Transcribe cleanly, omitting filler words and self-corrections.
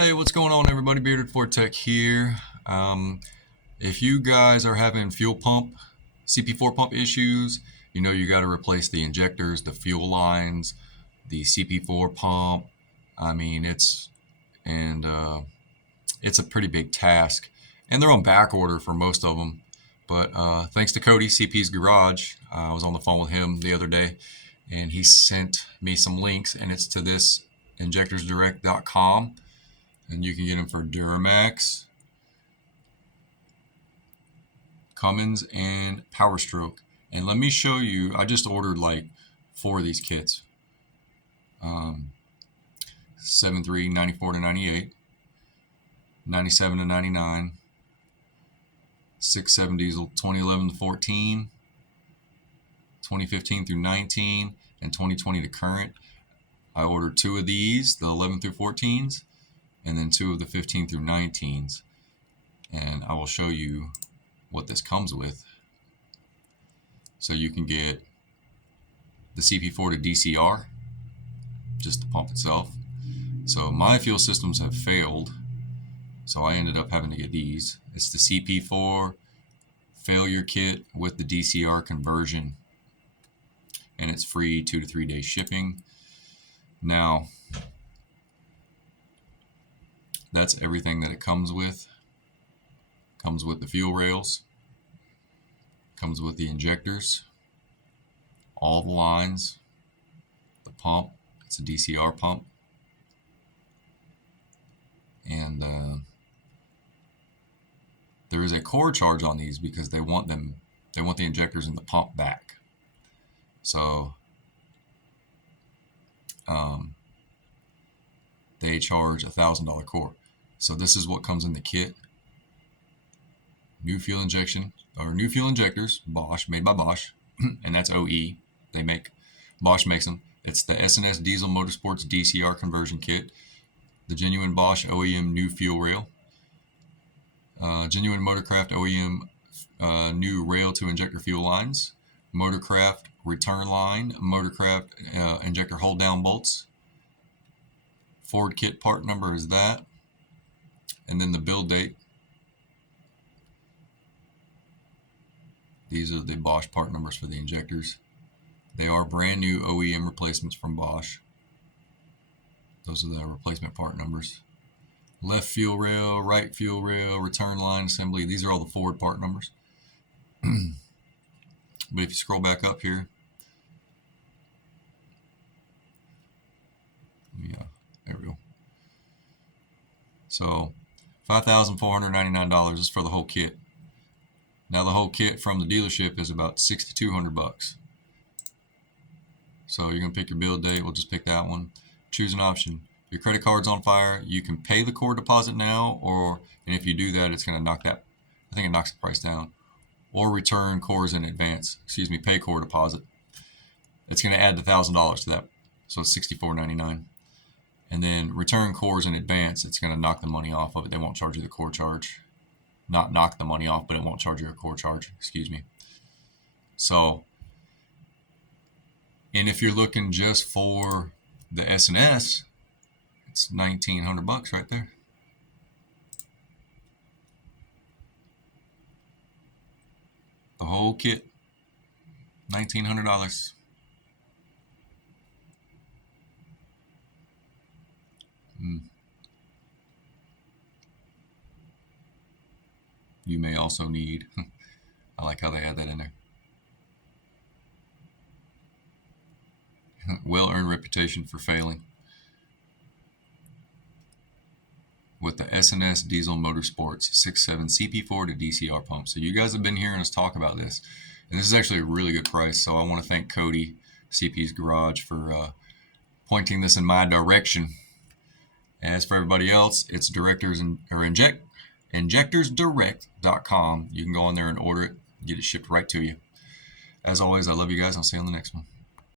Hey, what's going on, everybody? Bearded Ford Tech here. If you guys are having fuel pump, CP4 pump issues, you know you got to replace the injectors, the fuel lines, the CP4 pump. I mean, it's a pretty big task, and they're on back order for most of them. But thanks to Cody, CP's Garage, I was on the phone with him the other day, and he sent me some links, and it's to this injectorsdirect.com. And you can get them for Duramax, Cummins, and Powerstroke. And let me show you, I just ordered like 4 of these kits. 73, 94 to 98, 97 to 99, 6.7 diesel, 2011 to 14, 2015 through 19, and 2020 to current. I ordered 2 of these, the 11 through 14s, and then 2 of the 15 through 19s, and I will show you what this comes with. So you can get the CP4 to DCR, just the pump itself. So my fuel systems have failed, so I ended up having to get these. It's the CP4 failure kit with the DCR conversion, and it's free 2 to 3 day shipping. Now, that's everything that it comes with. Comes with the fuel rails, comes with the injectors, all the lines, the pump. It's a DCR pump, and there is a core charge on these because they want the injectors and the pump back. So they charge $1,000 core. So this is what comes in the kit. New fuel injectors, Bosch, made by Bosch, and that's OE. Bosch makes them. It's the S&S Motorsports DCR conversion kit, the genuine Bosch OEM new fuel rail, genuine Motorcraft OEM new rail to injector fuel lines, Motorcraft return line, Motorcraft injector hold down bolts. Ford kit part number is that, and then the build date. These are the Bosch part numbers for the injectors. They are brand new OEM replacements from Bosch. Those are the replacement part numbers. Left fuel rail, right fuel rail, return line assembly. These are all the Ford part numbers. But if you scroll back up here, there we go. So $5,499 is for the whole kit. Now the whole kit from the dealership is about $6,200. So you're gonna pick your build date. We'll just pick that one. Choose an option. Your credit card's on fire. You can pay the core deposit now, and if you do that, it's gonna knock that. I think it knocks the price down. Or return cores in advance. Pay core deposit. It's gonna add $1,000 to that, so it's $64.99. And then return cores in advance. It's gonna knock the money off of it. They won't charge you the core charge. Not knock the money off, but it won't charge you a core charge. So, and if you're looking just for the S&S, it's $1,900 right there. The whole kit, $1,900. You may also need, I like how they add that in there, well-earned reputation for failing, with the S&S Diesel Motorsports 6.7 CP4 to DCR pump. So you guys have been hearing us talk about this, and this is actually a really good price. So I want to thank Cody, CP's Garage, for pointing this in my direction. As for everybody else, it's injectorsdirect.com. You can go on there and order it, get it shipped right to you. As always, I love you guys. I'll see you on the next one.